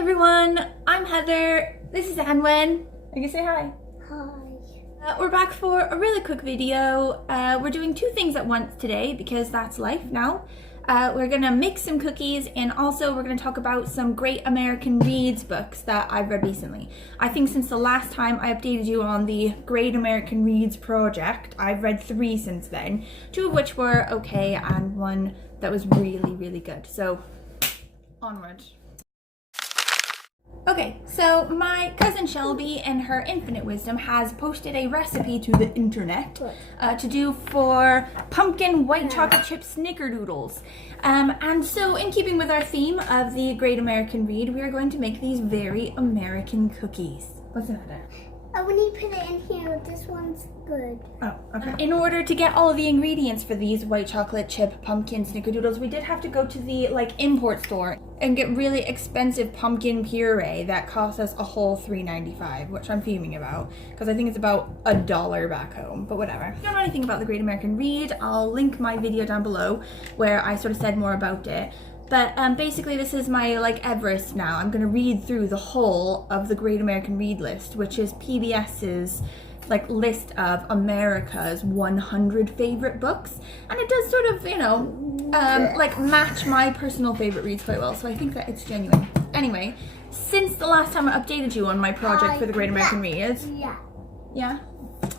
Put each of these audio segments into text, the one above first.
everyone, I'm Heather. This is Anwen. I can say hi. Hi. We're back for a really quick video. We're doing two things at once today because that's life now. We're gonna make some cookies and also we're gonna talk about some great American Reads books that I've read recently. I think since the last time I updated you on the Great American Reads project, I've read 3 since then, 2 of which were okay and 1 that was really, really good. So, onward. Okay, so my cousin Shelby in her infinite wisdom has posted a recipe to the internet to do for pumpkin white chocolate chip snickerdoodles. And so in keeping with our theme of the Great American Read, we are going to make these very American cookies. What's in there? When you put it in here, this one's good. Oh, okay. In order to get all of the ingredients for these white chocolate chip pumpkin snickerdoodles, we did have to go to the import store and get really expensive pumpkin puree that cost us a whole $3.95, which I'm fuming about because I think it's about $1 back home, but whatever. If you don't know anything about the Great American Read, I'll link my video down below where I sort of said more about it. But basically this is my Everest now. I'm gonna read through the whole of the Great American Read list, which is PBS's list of America's 100 favorite books. And it does sort of, you know, match my personal favorite reads quite well. So I think that it's genuine. Anyway, since the last time I updated you on my project for the Great American Reads. Yeah. Yeah?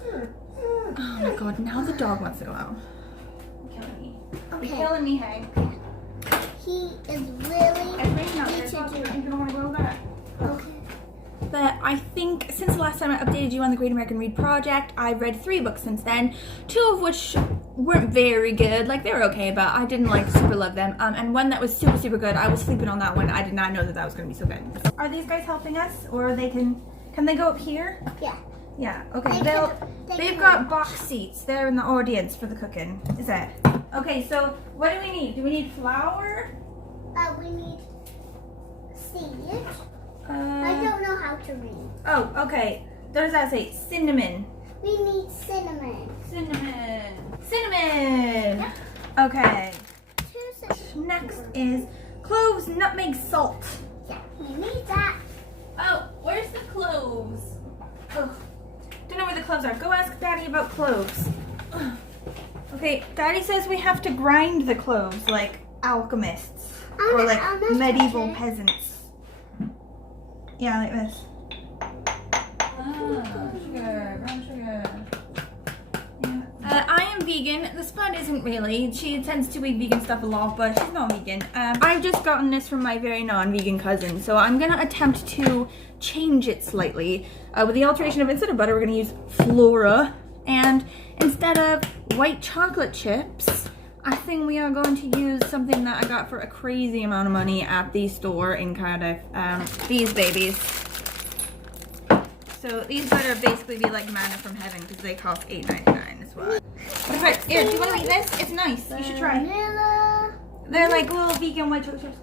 Oh my god, now the dog wants to go out. You're killing me. Okay. You're killing me, Hank. He is really Okay. But I think since the last time I updated you on the Great American Read project, I've read 3 books since then, 2 of which weren't very good. They were okay, but I didn't super love them. And one that was super, super good. I was sleeping on that one. I did not know that that was going to be so good. Are these guys helping us, or can they go up here? Yeah. Yeah. Okay. They've can. got box seats. They're in the audience for the cooking. Is that? Okay. So what do we need? Do we need flour? We need seeds. I don't know how to read. Oh, okay. What does that say? Cinnamon. We need cinnamon. Cinnamon. Cinnamon. Yep. Okay. 2 cinnamon. Next is cloves, nutmeg, salt. Yeah, we need that. Oh, where's the cloves? Oh, don't know where the cloves are. Go ask Daddy about cloves. Ugh. Okay, Daddy says we have to grind the cloves like alchemists or medieval peasants. Yeah, like this. Sugar, brown sugar. Yeah. I am vegan. The Spud isn't really. She tends to eat vegan stuff a lot, but she's not vegan. I've just gotten this from my very non-vegan cousin, so I'm gonna attempt to change it slightly. With the alteration of instead of butter, we're gonna use Flora, and instead of white chocolate chips, I think we are going to use something that I got for a crazy amount of money at the store in Cardiff. These babies. So these better basically be like manna from heaven because they cost $8.99 as well. Here, do you want to eat this? It's nice. You should try. Vanilla. They're like little vegan white chocolate chips.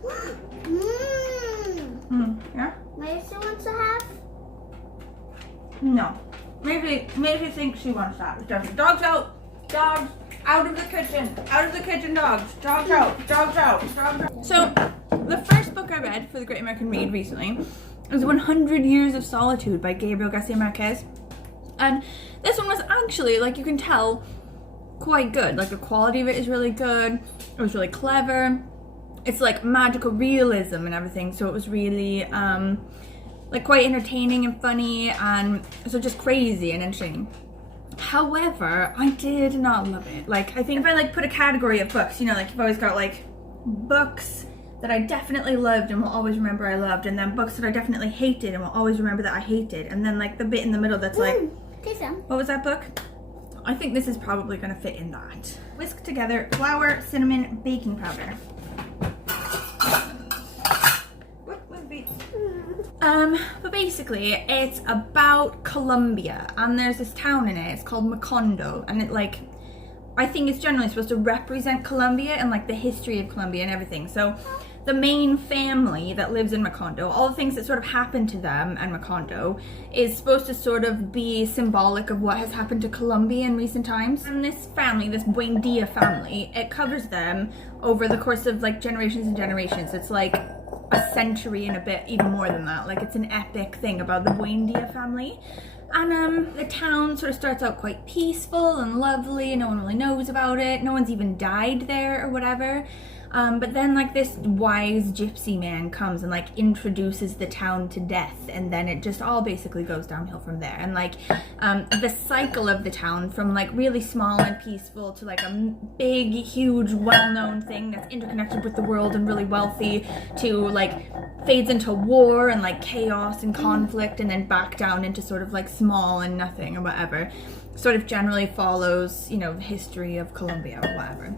Yeah? Marissa wants to have? No. Maybe think she wants that. Dogs out. Dogs out of the kitchen. Out of the kitchen, dogs. Dogs out. Dogs out. Dogs out. So the first book I read for the Great American Read recently was 100 Years of Solitude by Gabriel Garcia Marquez. And this one was actually, you can tell, quite good. The quality of it is really good. It was really clever. It's magical realism and everything, so it was really quite entertaining and funny, and so just crazy and interesting. However, I did not love it. I think if I put a category of books, you've always got books that I definitely loved and will always remember I loved, and then books that I definitely hated and will always remember that I hated, and then the bit in the middle that's what was that book? I think this is probably gonna fit in that. Whisk together flour, cinnamon, baking powder. But basically it's about Colombia, and there's this town in it. It's called Macondo, and it I think it's generally supposed to represent Colombia and the history of Colombia and everything. So the main family that lives in Macondo, all the things that sort of happened to them and Macondo is supposed to sort of be symbolic of what has happened to Colombia in recent times. And this family, this Buendia family, it covers them over the course of generations and generations. It's a century and a bit, even more than that. Like, it's an epic thing about the Buendia family. And the town sort of starts out quite peaceful and lovely, no one really knows about it, no one's even died there or whatever. But then like this wise gypsy man comes and like introduces the town to death, and then it just all basically goes downhill from there. And like the cycle of the town from like really small and peaceful to like a big, huge, well-known thing that's interconnected with the world and really wealthy, to like fades into war and like chaos and conflict, and then back down into sort of like small and nothing or whatever. Sort of generally follows, you know, the history of Colombia or whatever.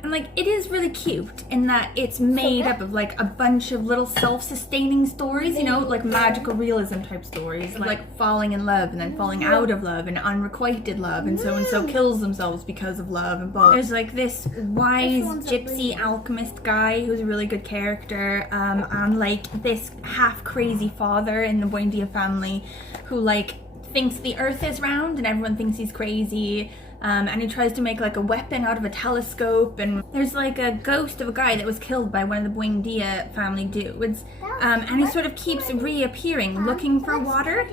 And like, it is really cute in that it's made up of like a bunch of little self-sustaining stories, you know, like magical realism type stories, like falling in love and then falling out of love and unrequited love, and so kills themselves because of love and blah. There's like this wise gypsy alchemist guy who's a really good character, and like this half crazy father in the Buendia family who like thinks the earth is round and everyone thinks he's crazy. And he tries to make like a weapon out of a telescope, and there's like a ghost of a guy that was killed by one of the Buendia family dudes, and he sort of keeps reappearing looking for water.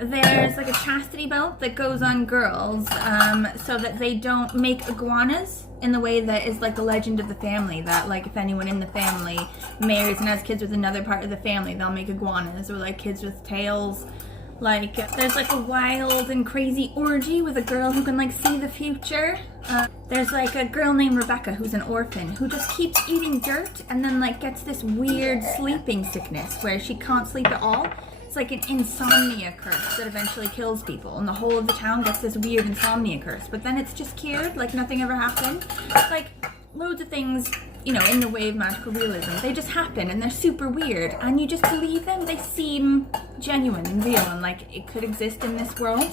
There's like a chastity belt that goes on girls, so that they don't make iguanas in the way that is like the legend of the family, that like if anyone in the family marries and has kids with another part of the family, they'll make iguanas, or like kids with tails. Like, there's like a wild and crazy orgy with a girl who can like see the future. There's like a girl named Rebecca who's an orphan who just keeps eating dirt and then like gets this weird sleeping sickness where she can't sleep at all. It's like an insomnia curse that eventually kills people, and the whole of the town gets this weird insomnia curse, but then it's just cured, like nothing ever happened. Like, loads of things, you know, in the way of magical realism, they just happen and they're super weird and you just believe them. They seem genuine and real and like it could exist in this world.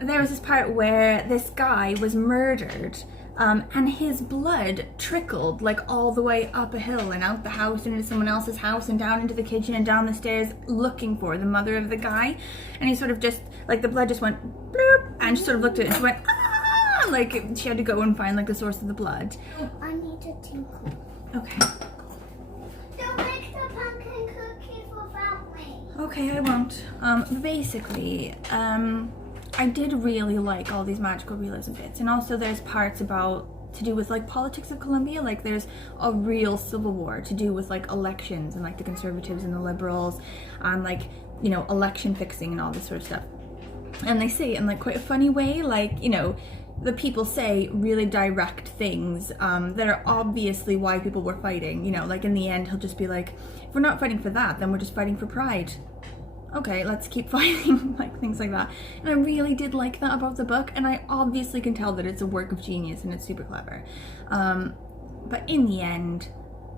There was this part where this guy was murdered, and his blood trickled like all the way up a hill and out the house and into someone else's house and down into the kitchen and down the stairs looking for the mother of the guy. And he sort of just, like the blood just went bloop, and she sort of looked at it and she went, ah! Like she had to go and find like the source of the blood. I need to tinkle. Okay. Don't make the pumpkin cookies without me. Okay, I won't. Basically, I did really like all these magical realism bits, and also there's parts about to do with like politics of Colombia. Like there's a real civil war to do with like elections and like the conservatives and the liberals, and like, you know, election fixing and all this sort of stuff. And they say it in like quite a funny way, like, you know, the people say really direct things that are obviously why people were fighting. You know, like in the end he'll just be like, if we're not fighting for that, then we're just fighting for pride. Okay, let's keep fighting, like things like that. And I really did like that about the book, and I obviously can tell that it's a work of genius and it's super clever. But in the end,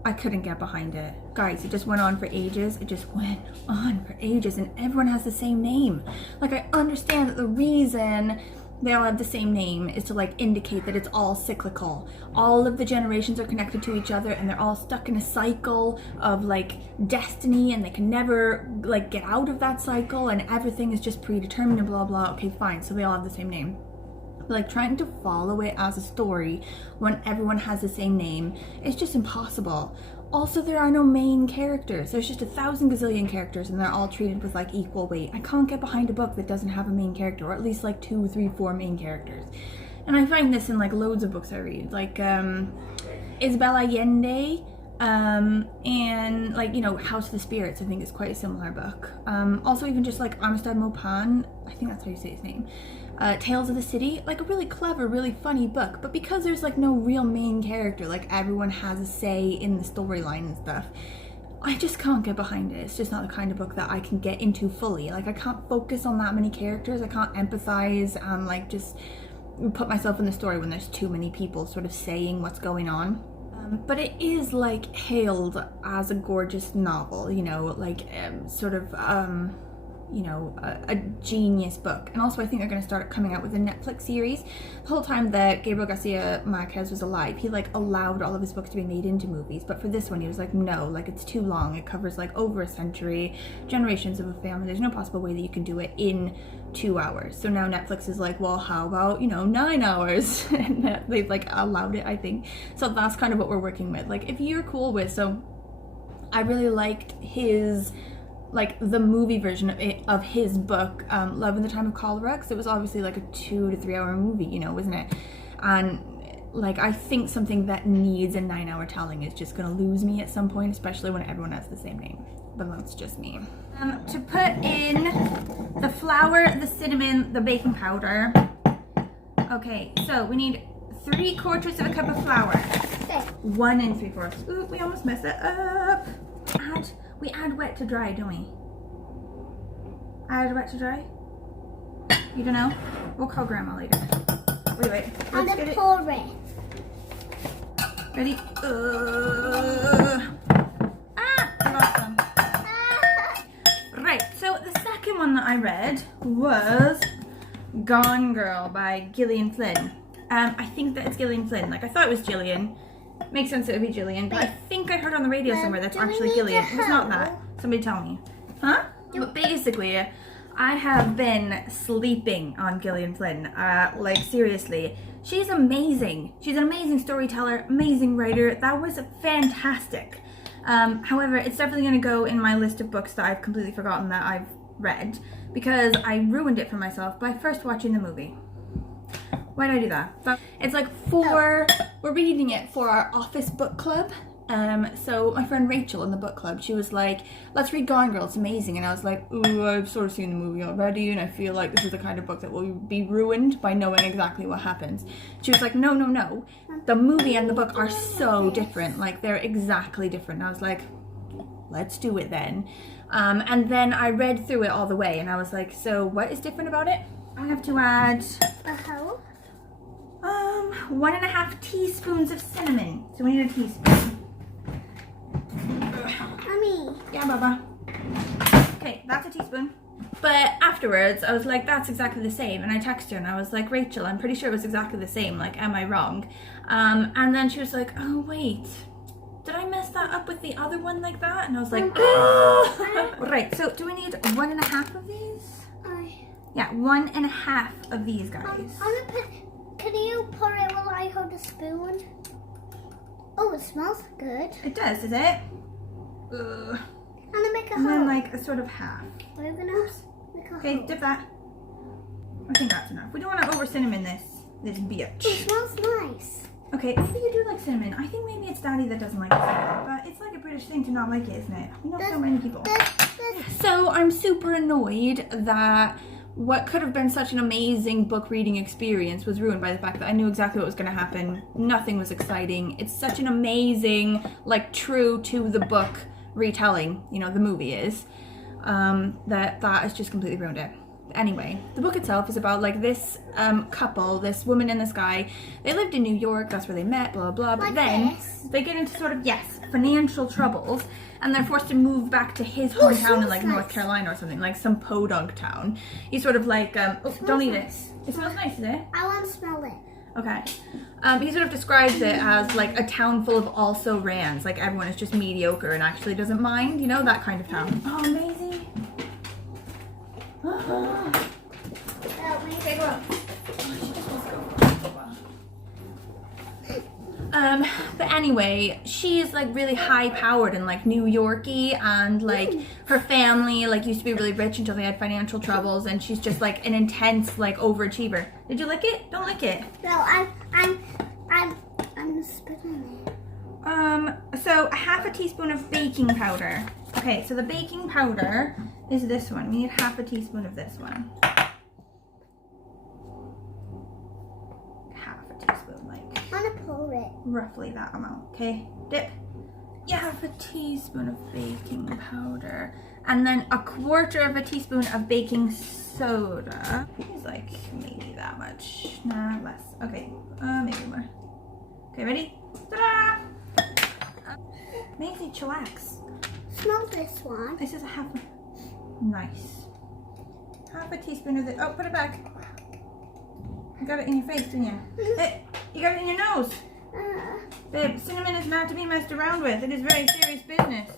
I couldn't get behind it. Guys, it just went on for ages. It just went on for ages, and everyone has the same name. Like, I understand that the reason they all have the same name is to like indicate that it's all cyclical. All of the generations are connected to each other and they're all stuck in a cycle of like destiny, and they can never like get out of that cycle, and everything is just predetermined and blah blah. Okay, fine, so they all have the same name. But like trying to follow it as a story when everyone has the same name is just impossible. Also, there are no main characters. There's just 1,000 gazillion characters and they're all treated with like equal weight. I can't get behind a book that doesn't have a main character, or at least like 2, 3, 4 main characters. And I find this in like loads of books I read, like Isabel Allende, and like, you know, House of the Spirits, I think is quite a similar book. Also even just like Amistad Maupin, I think that's how you say his name. Tales of the City, like a really clever, really funny book, but because there's like no real main character, like everyone has a say in the storyline and stuff, I just can't get behind it. It's just not the kind of book that I can get into fully. Like I can't focus on that many characters, I can't empathize and like just put myself in the story when there's too many people sort of saying what's going on. But it is like hailed as a gorgeous novel, you know, like sort of you know, a genius book. And also I think they're going to start coming out with a Netflix series. The whole time that Gabriel Garcia Marquez was alive, he like allowed all of his books to be made into movies, but for this one he was like, no, like it's too long, it covers like over a century, generations of a family, there's no possible way that you can do it in 2 hours. So now Netflix is like, well, how about, you know, 9 hours? And they've like allowed it, I think. So that's kind of what we're working with. Like if you're cool with, so I really liked his, like the movie version of his book, Love in the Time of Cholera, because it was obviously like a 2 to 3 hour movie, you know, wasn't it? And like, I think something that needs a 9-hour telling is just gonna lose me at some point, especially when everyone has the same name. But that's just me. To put in the flour, the cinnamon, the baking powder. Okay, so we need 3/4 of a cup of flour. Okay. 1 3/4. Ooh, we almost messed it up. We add wet to dry, don't we? Add wet to dry? You don't know? We'll call Grandma later. Wait. And Let's get it. pour it. Ready? I lost some. Right, so the second one that I read was Gone Girl by Gillian Flynn. I think that it's Gillian Flynn. Like, I thought it was Gillian. Makes sense it would be Gillian, but I think I heard on the radio somewhere that's actually Gillian. It was not that. Somebody tell me. Huh? But basically, I have been sleeping on Gillian Flynn. Like, seriously. She's amazing. She's an amazing storyteller, amazing writer. That was fantastic. However, it's definitely going to go in my list of books that I've completely forgotten that I've read, because I ruined it for myself by first watching the movie. Why did I do that? But it's like we're reading it for our office book club. So my friend Rachel in the book club, she was like, let's read Gone Girl, it's amazing. And I was like, ooh, I've sort of seen the movie already, and I feel like this is the kind of book that will be ruined by knowing exactly what happens. She was like, no. The movie and the book are so different. Like, they're exactly different. And I was like, let's do it then. And then I read through it all the way, and I was like, so what is different about it? I have to add 1.5 teaspoons of cinnamon. So we need a teaspoon. Mommy. Yeah, Baba. Okay, that's a teaspoon. But afterwards, I was like, that's exactly the same. And I texted her and I was like, Rachel, I'm pretty sure it was exactly the same. Like, am I wrong? And then she was like, oh, wait. Did I mess that up with the other one like that? And I was like, oh. Right, so do we need 1.5 of these? Yeah, 1.5 of these, guys. Can you pour it while I hold a spoon? Oh, it smells good. It does it? I'm gonna make a and hole. then like a sort of half. We're gonna make a Okay, hole. dip that. I think that's enough. We don't want to over cinnamon this bitch. It smells nice. Okay, I think you do like cinnamon. I think maybe it's Daddy that doesn't like cinnamon, but it's like a British thing to not like it, isn't it? We know so many people. So I'm super annoyed that what could have been such an amazing book reading experience was ruined by the fact that I knew exactly what was going to happen. Nothing was exciting. It's such an amazing, like, true to the book retelling, you know, the movie is, that has just completely ruined it. Anyway, the book itself is about, like, this couple, this woman and this guy. They lived in New York, that's where they met, blah, blah, but like then this. they get into sort of, financial troubles, and they're forced to move back to his hometown in, like, North Carolina or something, like some podunk town. He's sort of like, don't eat it. It smells nice, is it? I want to smell it. Okay. He sort of describes it as, like, a town full of also-rans, like, everyone is just mediocre and actually doesn't mind, you know, that kind of town. Oh, amazing. Okay, go on. But anyway, she's like really high powered and like New Yorky, and like her family like used to be really rich until they had financial troubles, and she's just like an intense like overachiever. Did you like it? Don't like it? No, I'm spitting it. So 1/2 teaspoon of baking powder. Okay, so the baking powder is this one. We need 1/2 teaspoon of this one. 1/2 teaspoon, like. I'm gonna pour it. Roughly that amount. Okay, dip. Yeah, 1/2 teaspoon of baking powder, and then 1/4 teaspoon of baking soda. It's like maybe that much. Nah, less. Okay, maybe more. Okay, ready? Ta-da! Amazing, chillax. Smell this one. This is a 1/2. Nice. 1/2 teaspoon of the. Oh, put it back. You got it in your face, didn't you? Hey, you got it in your nose. Babe, cinnamon is not to be messed around with. It is very serious business.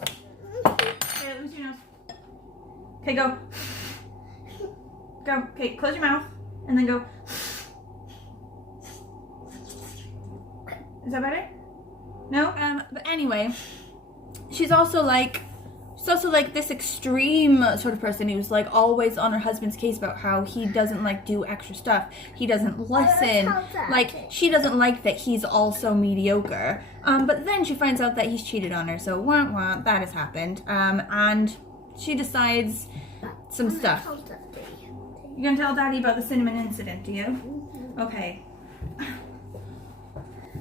Okay, let me see your nose. Okay, go. Go. Okay, close your mouth. And then go. Is that better? No? But anyway, she's also like this extreme sort of person who's like always on her husband's case about how he doesn't like do extra stuff. He doesn't listen. Like, she doesn't like that he's also mediocre. But then she finds out that he's cheated on her. So wah wah, that has happened. And she decides some stuff. You're gonna tell Daddy about the cinnamon incident, do you? Okay.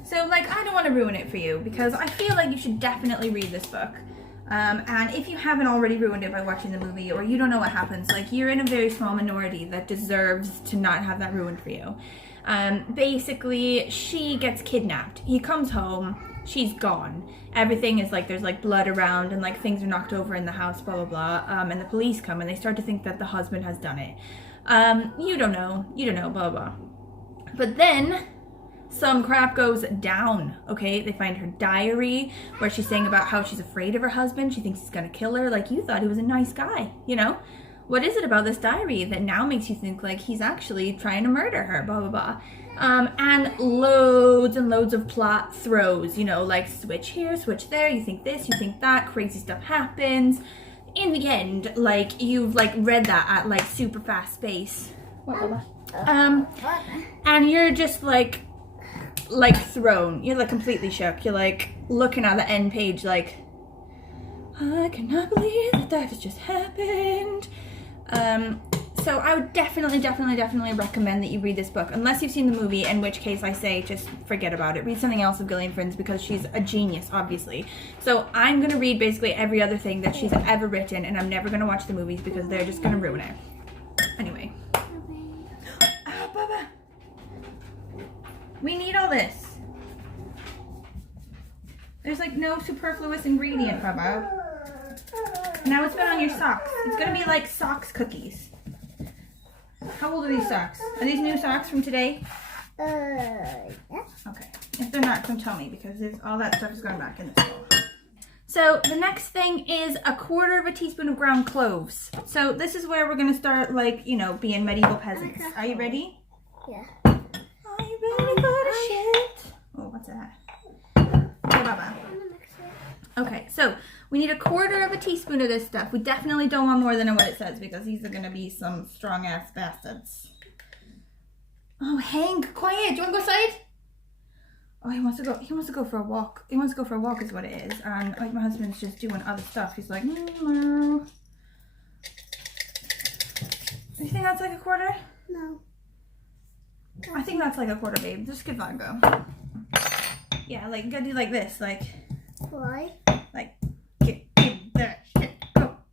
So like, I don't want to ruin it for you because I feel like you should definitely read this book. And if you haven't already ruined it by watching the movie, or you don't know what happens, like, you're in a very small minority that deserves to not have that ruined for you. Basically, she gets kidnapped. He comes home, she's gone. Everything is like, there's like blood around and like things are knocked over in the house, blah, blah, blah. And the police come and they start to think that the husband has done it. You don't know, blah, blah. But then some crap goes down, okay? They find her diary where she's saying about how she's afraid of her husband. She thinks he's gonna kill her. Like, you thought he was a nice guy, you know? What is it about this diary that now makes you think like he's actually trying to murder her, blah, blah, blah. And loads and loads of plot throws, you know, like switch here, switch there, you think this, you think that, crazy stuff happens. In the end, like, you've like read that at like super fast pace. And you're just like thrown. You're like completely shook. You're like looking at the end page like, I cannot believe that has just happened. So I would definitely recommend that you read this book, unless you've seen the movie, in which case I say just forget about it. Read something else of Gillian Flynn's because she's a genius, obviously. So I'm gonna read basically every other thing that she's ever written, and I'm never gonna watch the movies because they're just gonna ruin it. Anyway. Ah, Baba. We need all this. There's like no superfluous ingredient, Baba. Now it's been on your socks. It's gonna be like socks cookies. How old are these socks? Are these new socks from today? Yeah. Okay. If they're not, come tell me because all that stuff is going back in this bowl. So the next thing is 1/4 teaspoon of ground cloves. So this is where we're gonna start, like, you know, being medieval peasants. Are you ready? Yeah. Are you ready for the shit? Oh, what's that? Okay, Baba. Okay, so we need 1/4 teaspoon of this stuff. We definitely don't want more than what it says because these are gonna be some strong ass bastards. Oh, Hank, quiet! Do you want to go outside? Oh, he wants to go for a walk. He wants to go for a walk is what it is. And like my husband's just doing other stuff. He's like, no. Do you think that's like 1/4? No. I think that's like 1/4, babe. Just give that a go. Yeah, like you gotta do like this, like. Why? Like, get that shit,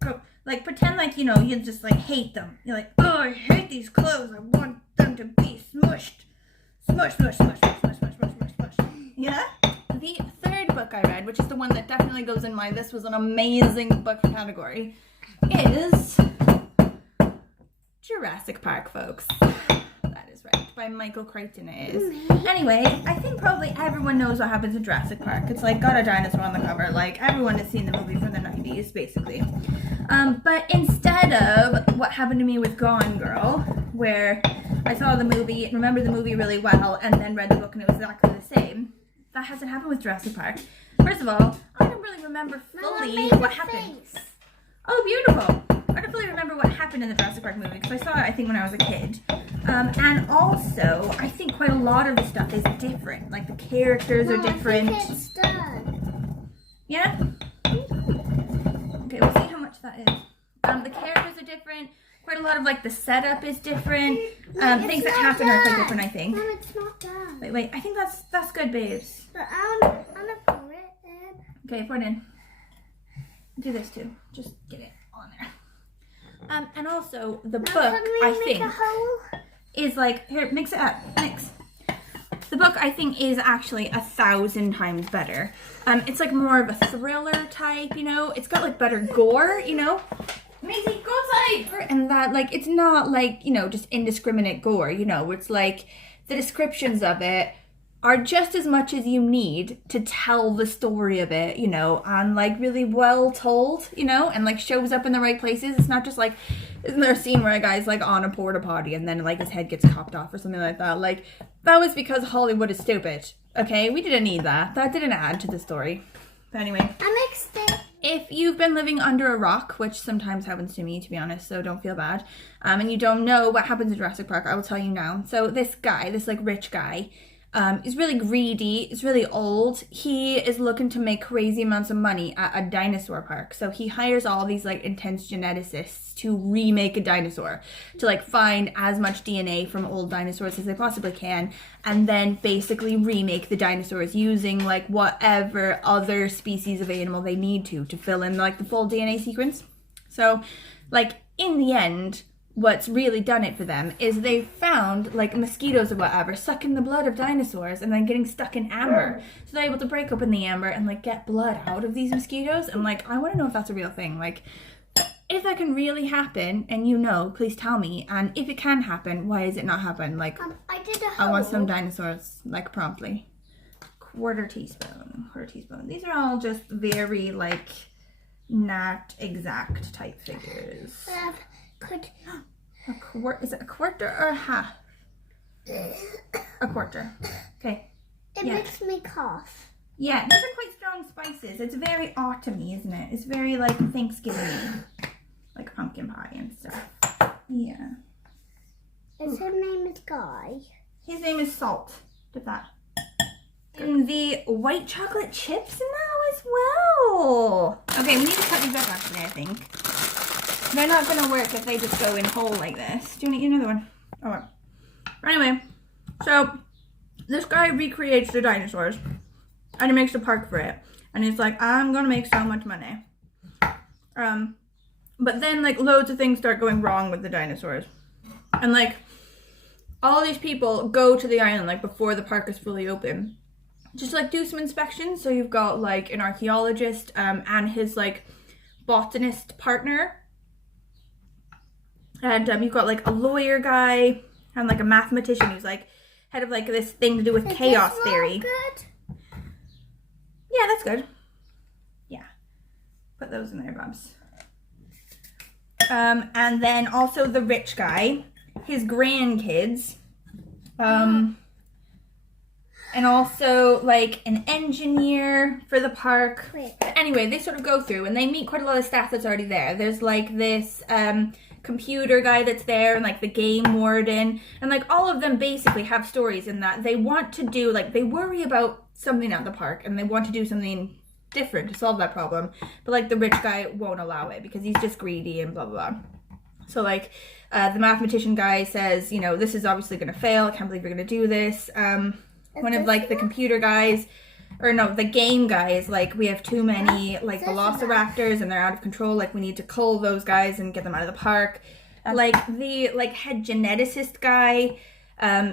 go. Like, pretend like, you know, you just like hate them. You're like, oh, I hate these clothes. I want them to be smushed. Smush. Yeah? The third book I read, which is the one that definitely goes in my this was an amazing book category, is Jurassic Park, folks. That is right. By Michael Crichton it is. Anyway, I think probably everyone knows what happens in Jurassic Park. It's like got a dinosaur on the cover. Like, everyone has seen the movie from the 90s, basically. But instead of what happened to me with Gone Girl, where I saw the movie, remembered the movie really well, and then read the book and it was exactly the same, that hasn't happened with Jurassic Park. First of all, I don't really remember fully what happened. Oh, beautiful. I don't fully remember what happened in the Jurassic Park movie because I saw it, I think, when I was a kid. And also, I think quite a lot of the stuff is different. Like, the characters are different. I think it's done. Yeah? Okay, we'll see how much that is. The characters are different. Quite a lot of, like, the setup is different. Things that happen are quite different, I think. Mom, it's not done. Wait, I think that's good, babes. But I'm gonna pour it in. Okay, pour it in. Do this too. Just get it on there. And also, the book, I think, is like, here, mix it up, mix. The book, I think, is actually 1,000 times better. It's like more of a thriller type, you know? It's got like better gore, you know? Maisie, go outside! And that, like, it's not like, you know, just indiscriminate gore, you know? It's like, the descriptions of it are just as much as you need to tell the story of it, you know, and like really well told, you know, and like shows up in the right places. It's not just like, isn't there a scene where a guy's like on a porta potty and then like his head gets chopped off or something like that? Like, that was because Hollywood is stupid, okay? We didn't need that. That didn't add to the story. But anyway. I mixed it If you've been living under a rock, which sometimes happens to me, to be honest, so don't feel bad, and you don't know what happens in Jurassic Park, I will tell you now. So this guy, this like rich guy, is really greedy, is really old. He is looking to make crazy amounts of money at a dinosaur park. So he hires all these like intense geneticists to remake a dinosaur, to like find as much DNA from old dinosaurs as they possibly can, and then basically remake the dinosaurs using like whatever other species of animal they need to fill in like the full DNA sequence. So like in the end, what's really done it for them is they've found like mosquitoes or whatever sucking the blood of dinosaurs and then getting stuck in amber. So they're able to break open the amber and like get blood out of these mosquitoes. And like, I want to know if that's a real thing. Like, if that can really happen, and you know, please tell me. And if it can happen, why has it not happened? Like, I want some dinosaurs like promptly. Quarter teaspoon. These are all just very like not exact type figures. Is it a quarter or a half? A quarter. Okay. It makes me cough. Yeah, these are quite strong spices. It's very autumny, isn't it? It's very like Thanksgiving, like pumpkin pie and stuff. Yeah. His name is Guy. His name is Salt. Did that. And the white chocolate chips now as well. Okay, we need to cut these up actually, I think. They're not going to work if they just go in whole like this. Do you want another one? Oh, well. Anyway, so this guy recreates the dinosaurs and he makes a park for it. And he's like, I'm going to make so much money. But then like loads of things start going wrong with the dinosaurs. And like all these people go to the island like before the park is fully open. Just like do some inspections. So you've got like an archaeologist and his like botanist partner. And you've got like a lawyer guy and like a mathematician who's like head of like this thing to do with chaos theory. Good? Yeah, that's good. Yeah. Put those in there, Bubs. And then also the rich guy, his grandkids, and also like an engineer for the park. Anyway, they sort of go through and they meet quite a lot of staff that's already there. There's like this computer guy that's there and like the game warden, and like all of them basically have stories in that they want to do, like they worry about something at the park and they want to do something different to solve that problem, but like the rich guy won't allow it because he's just greedy and blah blah blah. So like the mathematician guy says, you know, this is obviously gonna fail, I can't believe you're gonna do this. One of like the computer guys, or no, the game guys, like we have too many like velociraptors and they're out of control, like we need to cull those guys and get them out of the park. Like the like head geneticist guy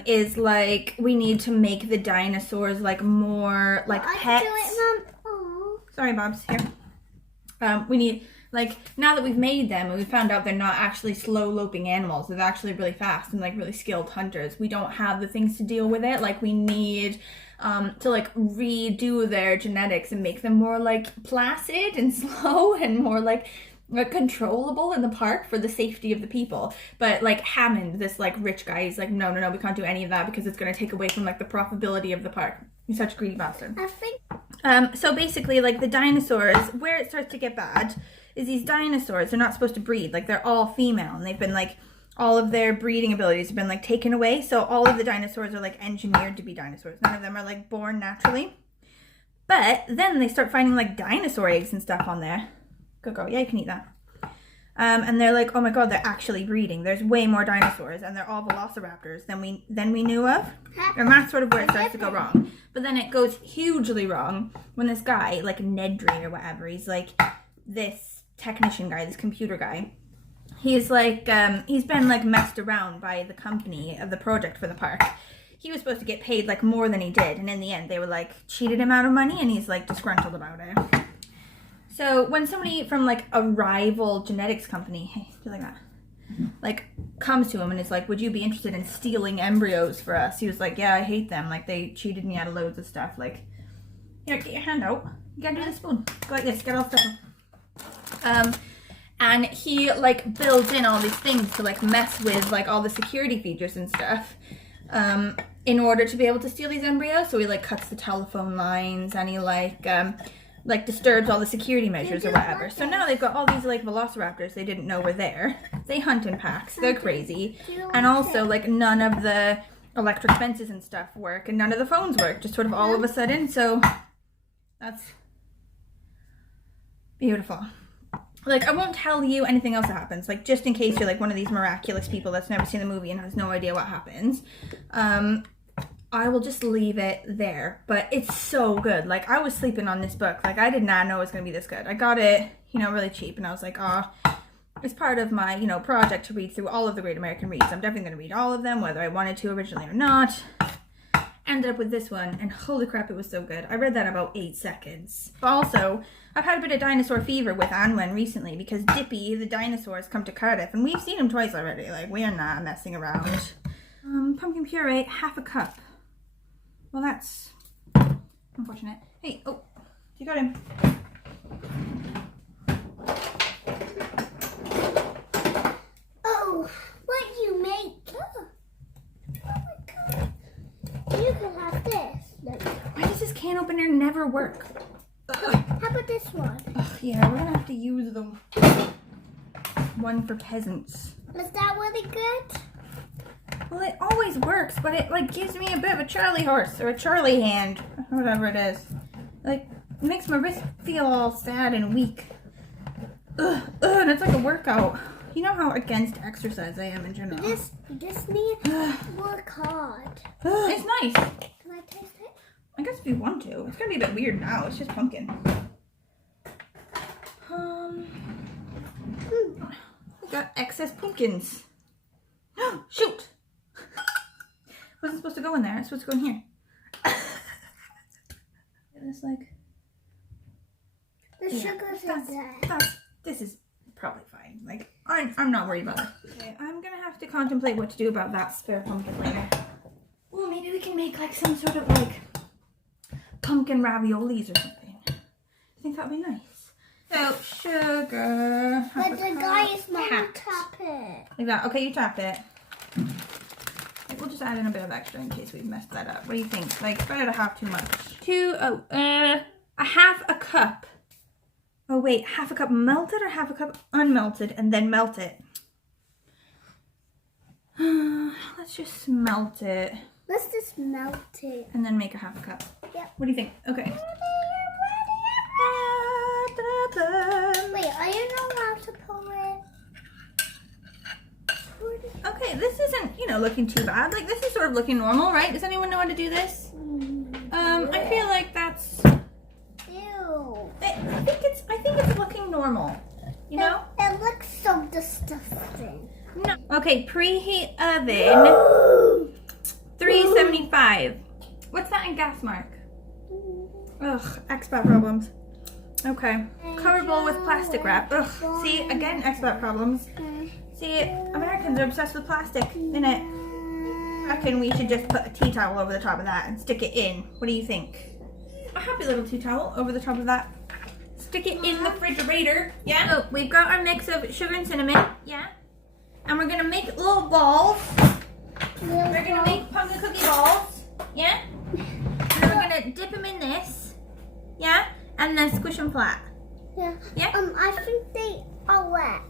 is like, we need to make the dinosaurs like more like pets. Do it, Mom. Sorry, Bob's here. We need, like, now that we've made them and we found out they're not actually slow loping animals, they're actually really fast and like really skilled hunters, we don't have the things to deal with it. Like we need to like redo their genetics and make them more like placid and slow and more like controllable in the park for the safety of the people. But like Hammond, this like rich guy, he's like, no, we can't do any of that because it's going to take away from like the profitability of the park. He's such a greedy bastard. I think so basically like the dinosaurs, where it starts to get bad is these dinosaurs, they're not supposed to breed. Like they're all female and they've been like, all of their breeding abilities have been like taken away. So all of the dinosaurs are like engineered to be dinosaurs. None of them are like born naturally. But then they start finding like dinosaur eggs and stuff on there. Good girl. Yeah, you can eat that. And they're like, oh my god, they're actually breeding. There's way more dinosaurs and they're all velociraptors than we knew of. And that's sort of where it starts to go wrong. But then it goes hugely wrong when this guy, like Nedry or whatever, he's like this technician guy, this computer guy. He's like, he's been like messed around by the company of the project for the park. He was supposed to get paid like more than he did. And in the end, they were like cheated him out of money and he's like disgruntled about it. So when somebody from like a rival genetics company, hey, do like that, like comes to him and is like, would you be interested in stealing embryos for us? He was like, yeah, I hate them. Like they cheated me out of loads of stuff. Like, here, get your hand out. You gotta do the spoon. Go like this, get all the stuff. And he like builds in all these things to like mess with like all the security features and stuff in order to be able to steal these embryos. So he like cuts the telephone lines and he like like disturbs all the security measures or whatever. So now they've got all these like velociraptors they didn't know were there. They hunt in packs. They're crazy. And also like none of the electric fences and stuff work and none of the phones work just sort of all of a sudden. So that's beautiful. Like, I won't tell you anything else that happens, like, just in case you're, like, one of these miraculous people that's never seen the movie and has no idea what happens. I will just leave it there. But it's so good. Like, I was sleeping on this book. Like, I did not know it was going to be this good. I got it, you know, really cheap, and I was like, oh, it's part of my, you know, project to read through all of the Great American Reads. I'm definitely going to read all of them, whether I wanted to originally or not. Ended up with this one, and holy crap, it was so good. I read that in about 8 seconds. But also, I've had a bit of dinosaur fever with Anwen recently because Dippy, the dinosaur, has come to Cardiff, and we've seen him twice already. Like, we are not messing around. Pumpkin puree, half a cup. Well, that's unfortunate. Hey, oh, you got him. Oh, what you make? Oh my god. You can have this. Look. Why does this can opener never work? How about this one? Ugh, yeah, we're gonna have to use the one for peasants. Is that really good? Well, it always works, but it like gives me a bit of a Charlie horse or a Charlie hand, or whatever it is. Like, it makes my wrist feel all sad and weak. Ugh, and it's like a workout. You know how against exercise I am in general. You just need to work hard. It's nice. Can I taste it? I guess if you want to. It's gonna be a bit weird now. It's just pumpkin. We got excess pumpkins. Shoot! Wasn't supposed to go in there. It's supposed to go in here. It's like The sugar's in there. This is probably fine. Like, I'm not worried about it. Okay, I'm gonna have to contemplate what to do about that spare pumpkin later. Well, maybe we can make like some sort of like pumpkin raviolis or something. I think that'd be nice. So, sugar. But the guy is not gonna tap it. Like that. Okay, you tap it. We'll just add in a bit of extra in case we've messed that up. What do you think? Like, try not to have too much. A half a cup. Oh wait, half a cup melted or half a cup unmelted and then melt it? Let's just melt it. Let's just melt it. And then make a half a cup. Yep. What do you think? Okay. Wait, I don't know how to pour it. Okay, this isn't, you know, looking too bad. Like, this is sort of looking normal, right? Does anyone know how to do this? I feel like that's... Ew. I think it's looking normal. You know? It looks so disgusting. No. Okay, preheat oven. 375. What's that in gas mark? Ugh, expat problems. Okay. Cover bowl with plastic wrap. Ugh. See, again, expat problems. See, Americans are obsessed with plastic, innit? I reckon we should just put a tea towel over the top of that and stick it in. What do you think? A happy little tea towel over the top of that. Stick it in the refrigerator. Yeah? So, we've got our mix of sugar and cinnamon. Yeah? And we're gonna make little balls. We're gonna make pumpkin cookie balls. Yeah? And then we're gonna dip them in this. Yeah? And then squish them flat. Yeah. Yeah? I think they are wet.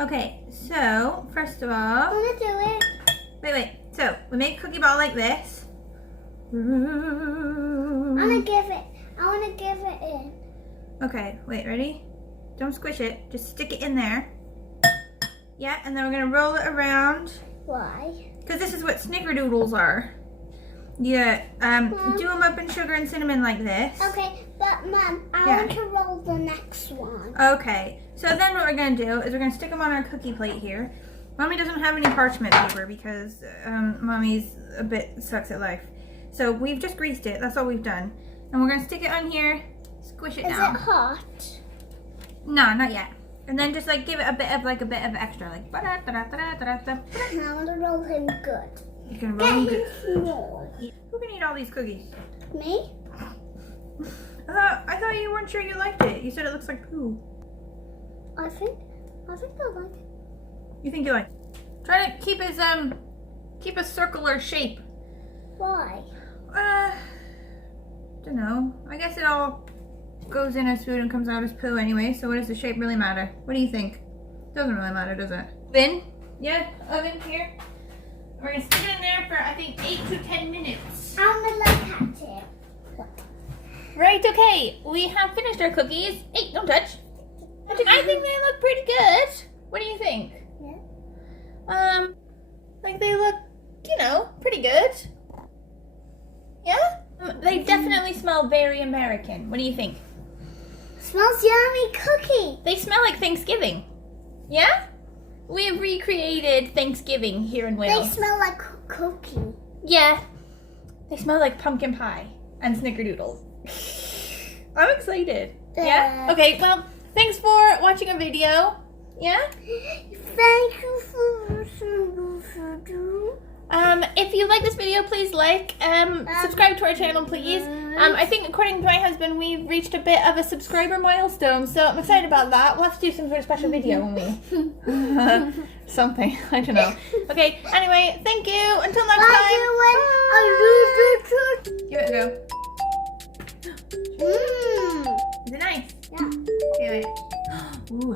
Okay, so first of all, I wanna do it. wait. So we make a cookie ball like this. I wanna give it in. Okay, wait, ready? Don't squish it, just stick it in there. Yeah, and then we're gonna roll it around. Why? Because this is what snickerdoodles are. Yeah, do them up in sugar and cinnamon like this. Okay, but Mom, I want to roll the next one. Okay, so then what we're gonna do is we're gonna stick them on our cookie plate here. Mommy doesn't have any parchment paper because Mommy's a bit sucks at life. So we've just greased it, that's all we've done. And we're gonna stick it on here, squish it down. Is it hot? No, not yet. And then just like give it a bit of extra, like I want to roll him good. You can roll him good. Small. Who can eat all these cookies? Me? I thought you weren't sure you liked it. You said it looks like poo. I think I like it. You think you like? Try to keep a circular shape. Why? Don't know. I guess it all goes in as food and comes out as poo anyway, so what does the shape really matter? What do you think? Doesn't really matter, does it? Oven? Yeah, oven here. We're gonna stick it in there for, I think, 8 to 10 minutes. I'm gonna look at it. Right, okay. We have finished our cookies. Hey, don't touch. I think they look pretty good. What do you think? Yeah. Like they look, you know, pretty good. Yeah? They definitely smell very American. What do you think? Smells yummy cookie. They smell like Thanksgiving. Yeah? We have recreated Thanksgiving here in Wales. They smell like cookie. Yeah. They smell like pumpkin pie and snickerdoodles. I'm excited. Yeah? Okay, well, thanks for watching a video. Yeah? Thank you for listening. If you like this video, please like, subscribe to our channel, please. I think according to my husband, we've reached a bit of a subscriber milestone, so I'm excited about that. We'll have to do some sort of special video when we... something, I don't know. Okay, anyway, thank you. Until next time. Give it a go. Is it nice? Yeah. Okay, wait. Ooh.